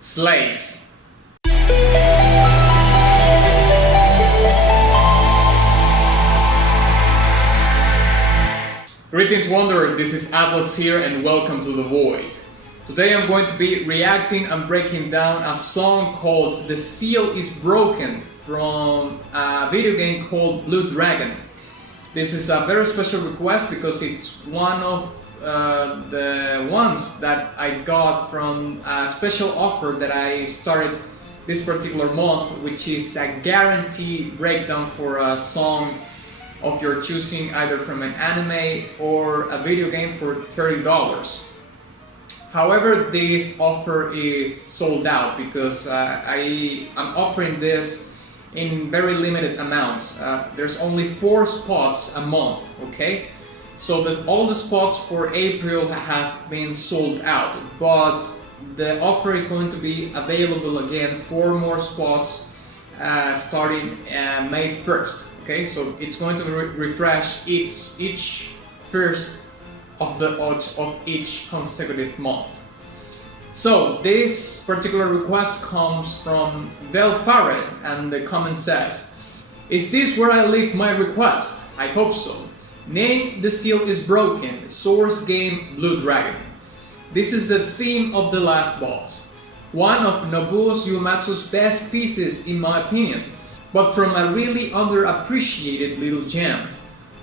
Slays. Greetings Wanderer, this is Atlas here and welcome to The Void. Today I'm going to be reacting and breaking down a song called The Seal is Broken from a video game called Blue Dragon. This is a very special request because it's one of the ones that I got from a special offer that I started this particular month, which is a guaranteed breakdown for a song of your choosing, either from an anime or a video game, for $30. However, this offer is sold out because I am offering this in very limited amounts. There's only 4 spots a month, okay? So all the spots for April have been sold out, but the offer is going to be available again, 4 more spots starting May 1st. Okay, so it's going to refresh each first of each consecutive month. So this particular request comes from Velfare, and the comment says, "Is this where I leave my request? I hope so. Name The Seal is Broken, source game Blue Dragon. This is the theme of the last boss. One of Nobuo Uematsu's best pieces in my opinion, but from a really underappreciated little gem.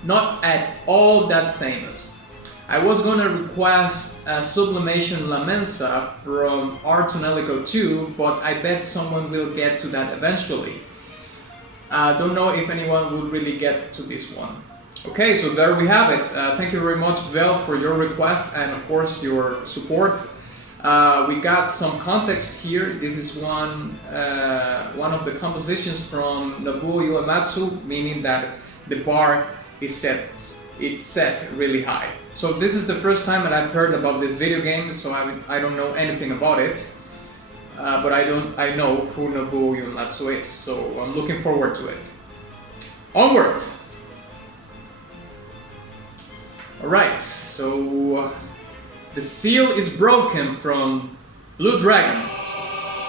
Not at all that famous. I was gonna request a Sublimation La Mensa from Artonelico 2, but I bet someone will get to that eventually. Don't know if anyone will really get to this one." Okay, so there we have it. Thank you very much, Vel, for your request and of course your support. We got some context here. This is one of the compositions from Nobuo Uematsu, meaning that the bar is set really high. So this is the first time that I've heard about this video game, so I don't know anything about it, but I know who Nobuo Uematsu is, so I'm looking forward to it. Onward! Alright, so The Seal is Broken from Blue Dragon.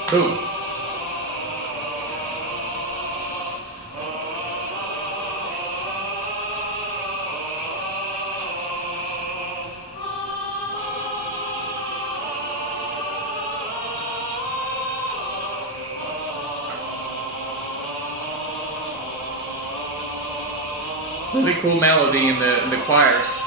Boom. Really cool melody in the choirs.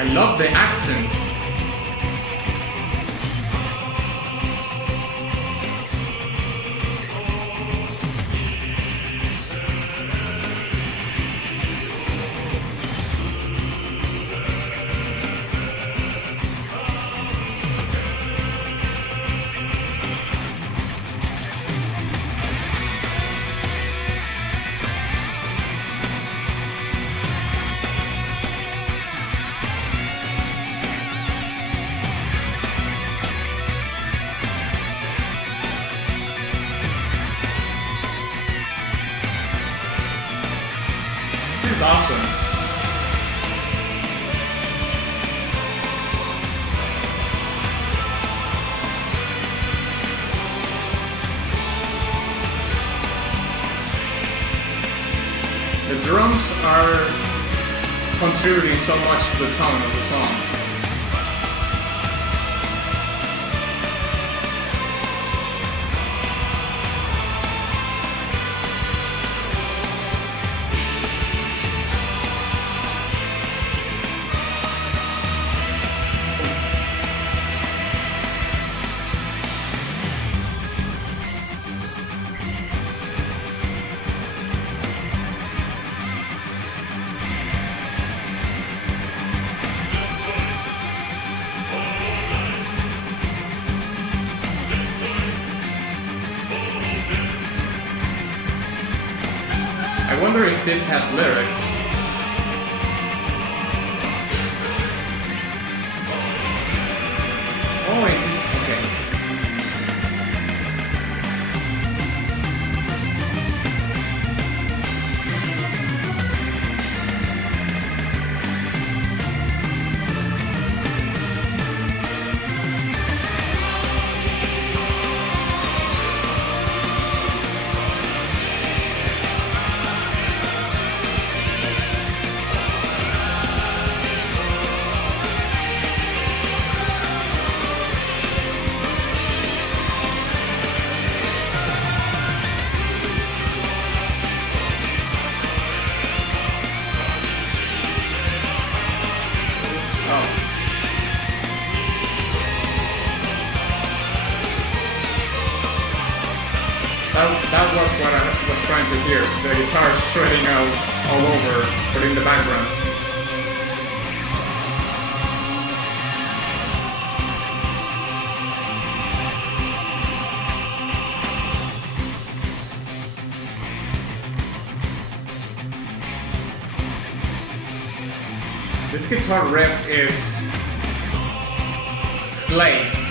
I love the accents. This is awesome. The drums are contributing so much to the tone of the song. I wonder if this has lyrics. Oh, it did. Okay. That was what I was trying to hear. The guitar shredding out all over, but in the background. This guitar riff is slays.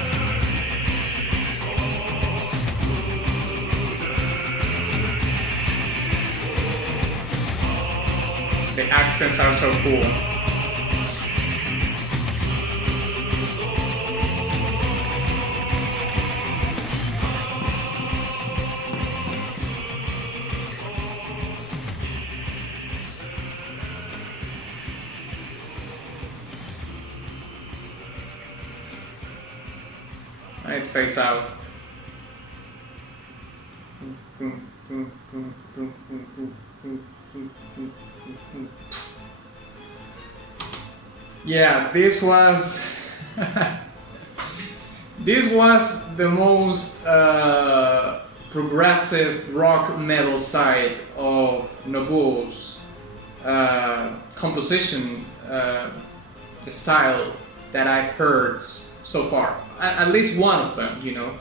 The accents are so cool. And it's face out. Yeah, this was this was the most progressive rock metal side of Nobuo's composition style that I've heard so far. At least one of them, you know.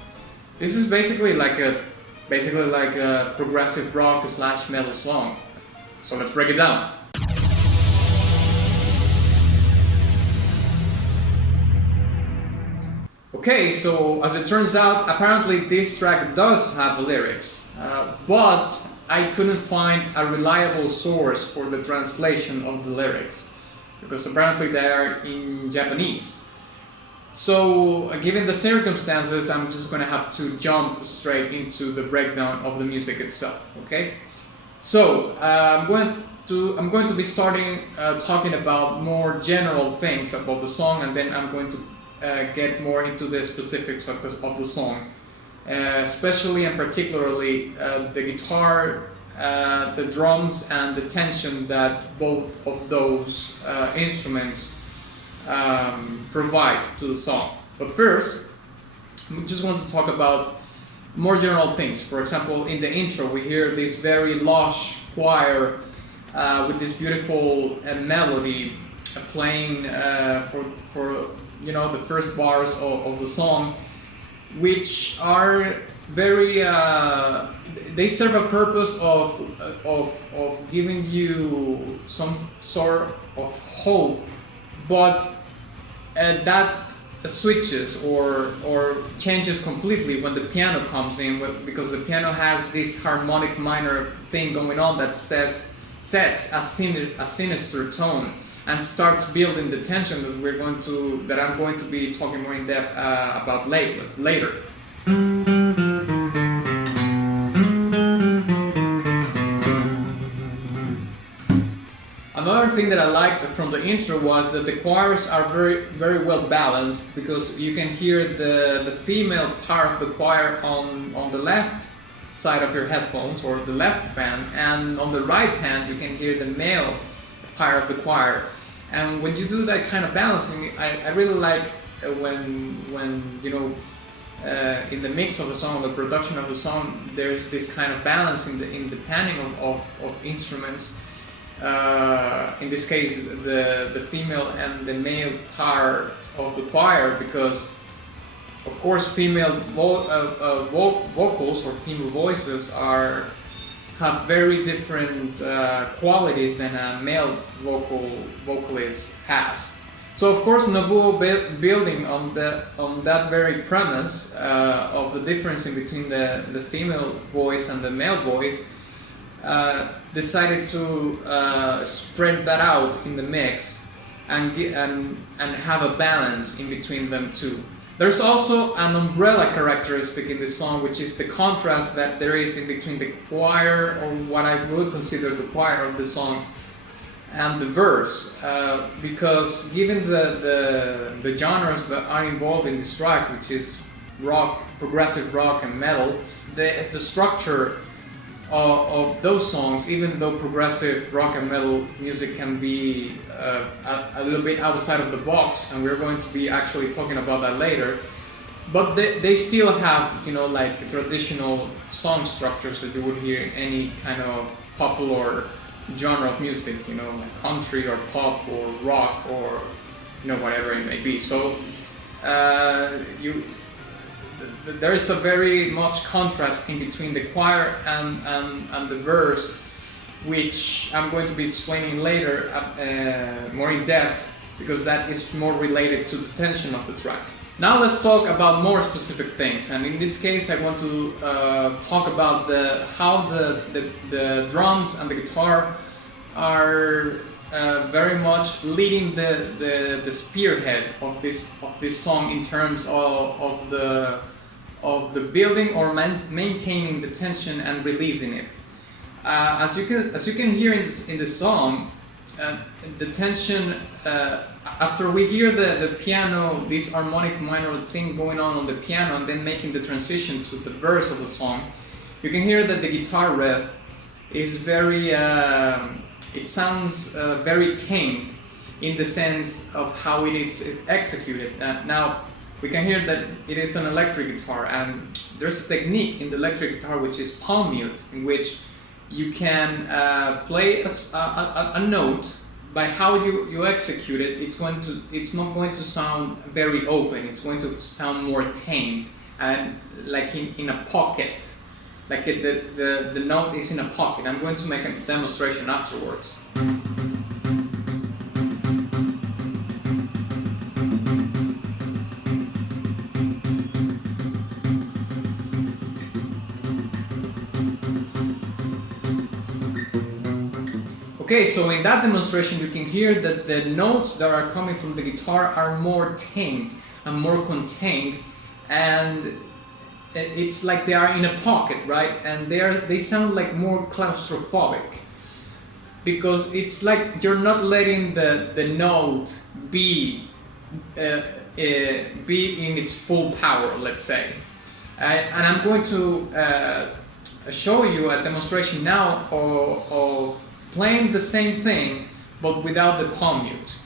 This is basically like a progressive rock / metal song. So let's break it down. Okay, so as it turns out, apparently this track does have lyrics, but I couldn't find a reliable source for the translation of the lyrics, because apparently they are in Japanese. So, given the circumstances, I'm just gonna have to jump straight into the breakdown of the music itself, okay? So, I'm going to be starting talking about more general things about the song, and then I'm going to get more into the specifics of the song, especially and particularly the guitar, the drums, and the tension that both of those instruments provide to the song. But first, I just want to talk about more general things. For example, in the intro, we hear this very lush choir with this beautiful melody playing for you know, the first bars of the song, which are very they serve a purpose of giving you some sort of hope, but that switches or changes completely when the piano comes in, because the piano has this harmonic minor thing going on that sets a sinister tone and starts building the tension that I'm going to be talking more in depth about later. Another thing that I liked from the intro was that the choirs are very well balanced, because you can hear the female part of the choir on the left side of your headphones, or the left band, and on the right hand you can hear the male part of the choir. And when you do that kind of balancing, I really like when you know, in the mix of the song, the production of the song, there's this kind of balance in the panning of instruments. In this case, the female and the male part of the choir, because Of course, female vocals or female voices have very different qualities than a male vocalist has. So of course, Nobuo, building on that very premise of the difference in between the female voice and the male voice, decided to spread that out in the mix and have a balance in between them two. There's also an umbrella characteristic in this song, which is the contrast that there is in between the choir, or what I would consider the choir of the song, and the verse, because given the genres that are involved in this track, which is rock, progressive rock and metal, the structure of those songs, even though progressive rock and metal music can be a little bit outside of the box, and we're going to be actually talking about that later, but they still have, like traditional song structures that you would hear in any kind of popular genre of music, like country or pop or rock or whatever it may be. So there is a very much contrast in between the choir and the verse, which I'm going to be explaining later more in depth, because that is more related to the tension of the track. Now let's talk about more specific things, and in this case I want to talk about how the drums and the guitar are very much leading the spearhead of this song in terms of the building or maintaining the tension and releasing it. As you can hear in the song, the tension, after we hear the piano, this harmonic minor thing going on the piano, and then making the transition to the verse of the song, you can hear that the guitar riff is very, it sounds very tamed in the sense of how it is executed. Now, we can hear that it is an electric guitar, and there's a technique in the electric guitar which is palm mute, in which you can play a note. By how you execute it, it's not going to sound very open. It's going to sound more tamed and like in a pocket, like the note is in a pocket. I'm going to make a demonstration afterwards. Okay, so in that demonstration you can hear that the notes that are coming from the guitar are more tamed and more contained, and it's like they are in a pocket, right? And they sound like more claustrophobic, because it's like you're not letting the note be in its full power, let's say. And I'm going to show you a demonstration now of playing the same thing but without the palm mute.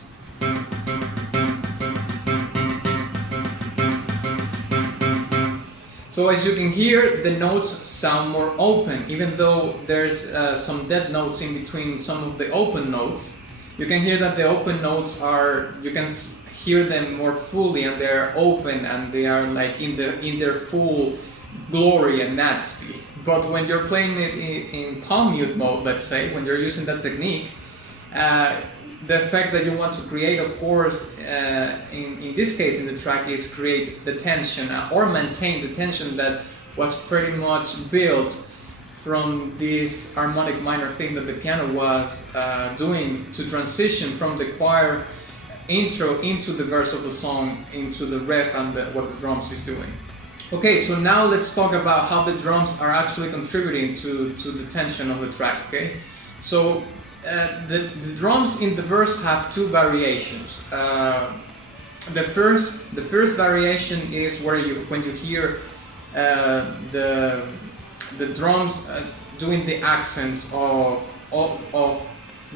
So as you can hear, the notes sound more open, even though there's some dead notes in between some of the open notes. You can hear that the open notes you can hear them more fully, and they're open and they are like in their full glory and majesty. But when you're playing it in palm mute mode, let's say, when you're using that technique, the effect that you want to create, of course, in this case in the track, is create the tension or maintain the tension that was pretty much built from this harmonic minor thing that the piano was doing to transition from the choir intro into the verse of the song, into the riff and what the drums is doing. Okay, so now let's talk about how the drums are actually contributing to the tension of the track, okay? So the drums in the verse have two variations. The first variation is when you hear the drums doing the accents of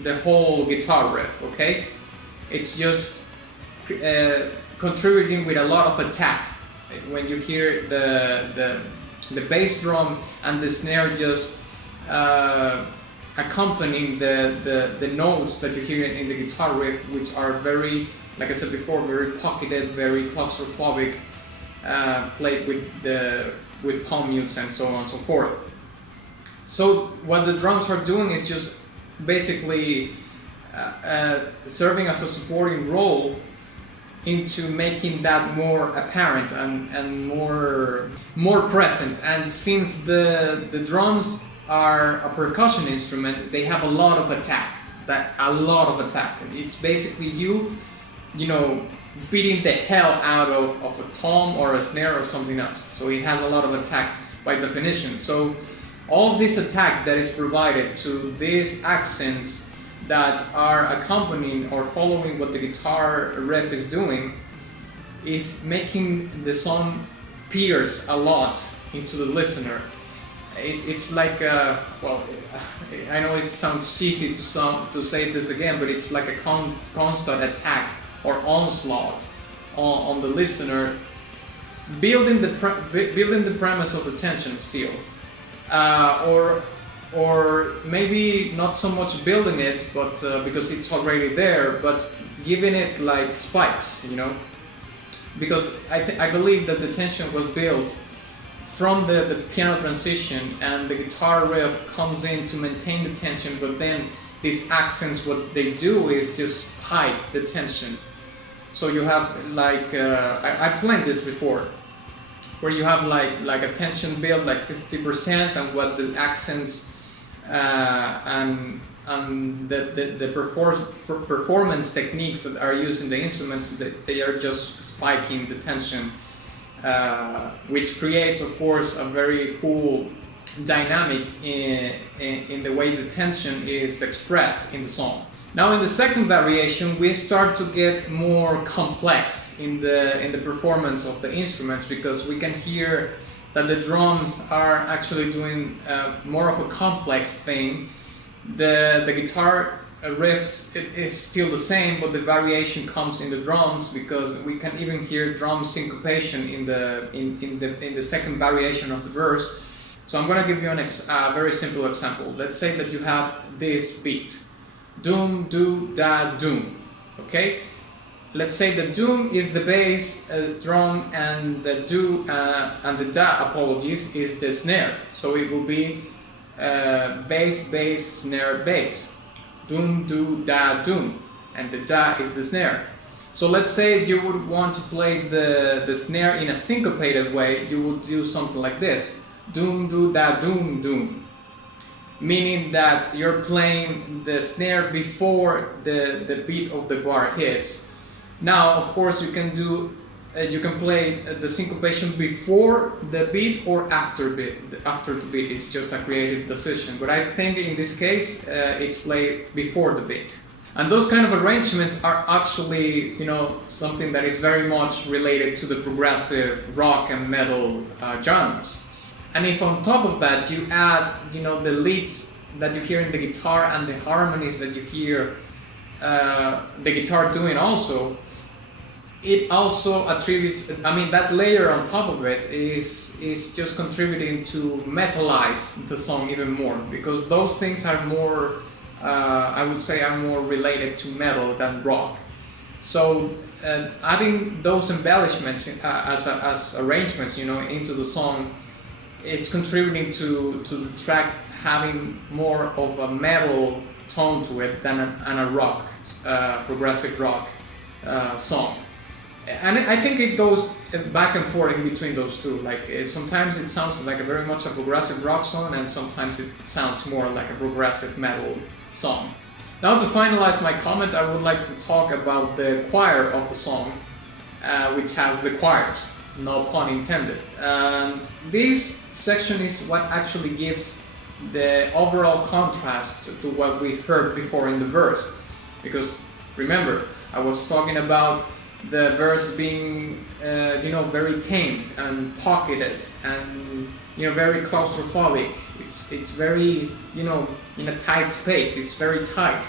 the whole guitar riff, okay? It's just contributing with a lot of attack. When you hear the bass drum and the snare just accompanying the notes that you hear in the guitar riff, which are very, like I said before, very pocketed, very claustrophobic, played with palm mutes and so on and so forth. So what the drums are doing is just basically serving as a supporting role into making that more apparent and more present. And since the drums are a percussion instrument, they have a lot of attack. It's basically you know, beating the hell out of a tom or a snare or something else. So it has a lot of attack by definition. So all this attack that is provided to these accents that are accompanying or following what the guitar riff is doing is making the song pierce a lot into the listener. It's like well, I know it sounds cheesy to say this again, but it's like a constant attack or onslaught on the listener, building the premise of the tension still, or maybe not so much building it, but because it's already there, but giving it like spikes, you know, because I believe that the tension was built from the piano transition, and the guitar riff comes in to maintain the tension, but then these accents, what they do is just spike the tension. So you have like I've played this before, where you have like a tension build like 50%, and what the accents and the performance techniques that are used in the instruments, they are just spiking the tension, which creates, of course, a very cool dynamic in the way the tension is expressed in the song. Now in the second variation, we start to get more complex in the performance of the instruments, because we can hear that the drums are actually doing more of a complex thing. The guitar riffs is still the same, but the variation comes in the drums, because we can even hear drum syncopation in the second variation of the verse. So I'm gonna give you a very simple example. Let's say that you have this beat. Doom, do, da, doom. Okay? Let's say the doom is the bass drum, and the do and the da, apologies, is the snare. So it will be bass, bass, snare, bass. Doom, do, da, doom. And the da is the snare. So let's say you would want to play the snare in a syncopated way, you would do something like this. Doom, do, da, doom, doom. Meaning that you're playing the snare before the beat of the bar hits. Now, of course, you can play the syncopation before the beat or after the beat. It's just a creative decision. But I think in this case, it's played before the beat. And those kind of arrangements are actually, you know, something that is very much related to the progressive rock and metal genres. And if on top of that you add, you know, the leads that you hear in the guitar and the harmonies that you hear the guitar doing also, it also attributes, I mean, that layer on top of it is just contributing to metalize the song even more, because those things are more, I would say, are more related to metal than rock. So adding those embellishments as arrangements, you know, into the song, it's contributing to the track having more of a metal tone to it than a rock, progressive rock song. And I think it goes back and forth in between those two. Like sometimes it sounds like a very much a progressive rock song, and sometimes it sounds more like a progressive metal song. Now, to finalize my comment, I would like to talk about the choir of the song, which has the choirs. No pun intended. And this section is what actually gives the overall contrast to what we heard before in the verse. Because remember, I was talking about the verse being, you know, very tamed and pocketed and, you know, very claustrophobic. It's very, you know, in a tight space. It's very tight.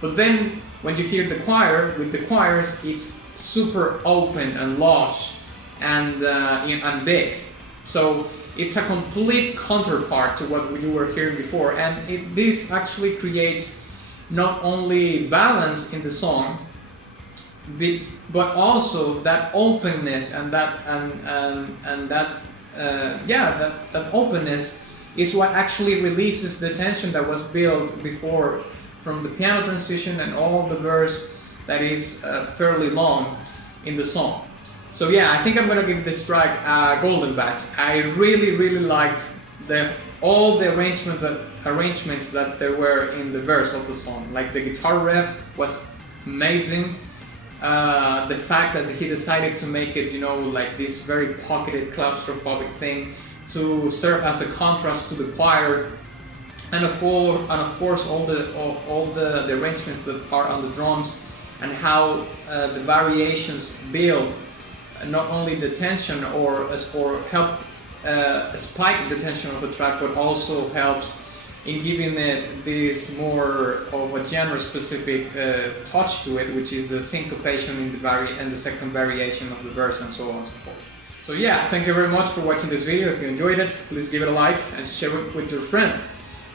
But then when you hear the choir, with the choirs, it's super open and lush and big. So it's a complete counterpart to what you were hearing before, and this actually creates not only balance in the song, but also that openness and that that openness is what actually releases the tension that was built before from the piano transition and all the verse that is fairly long in the song. So yeah, I think I'm gonna give this track a golden badge. I really liked all the arrangements that there were in the verse of the song. Like the guitar riff was amazing. The fact that he decided to make it, you know, like this very pocketed, claustrophobic thing to serve as a contrast to the choir, and of course, all the arrangements that are on the drums and how the variations build not only the tension or help spike the tension of the track, but also helps in giving it this more of a genre-specific touch to it, which is the syncopation in the second variation of the verse, and so on and so forth. So yeah, thank you very much for watching this video. If you enjoyed it, please give it a like and share it with your friend.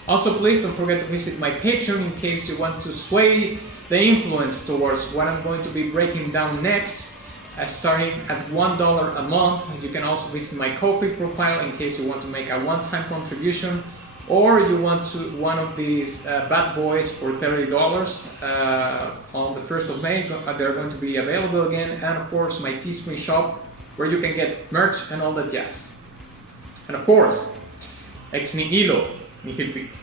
Also, please don't forget to visit my Patreon in case you want to sway the influence towards what I'm going to be breaking down next, starting at $1 a month. You can also visit my Ko-fi profile in case you want to make a one-time contribution, or you want one of these bad boys for $30 on the 1st of May. They're going to be available again. And of course, my Teespring shop, where you can get merch and all that jazz. And of course, ex nihilo nihil fit.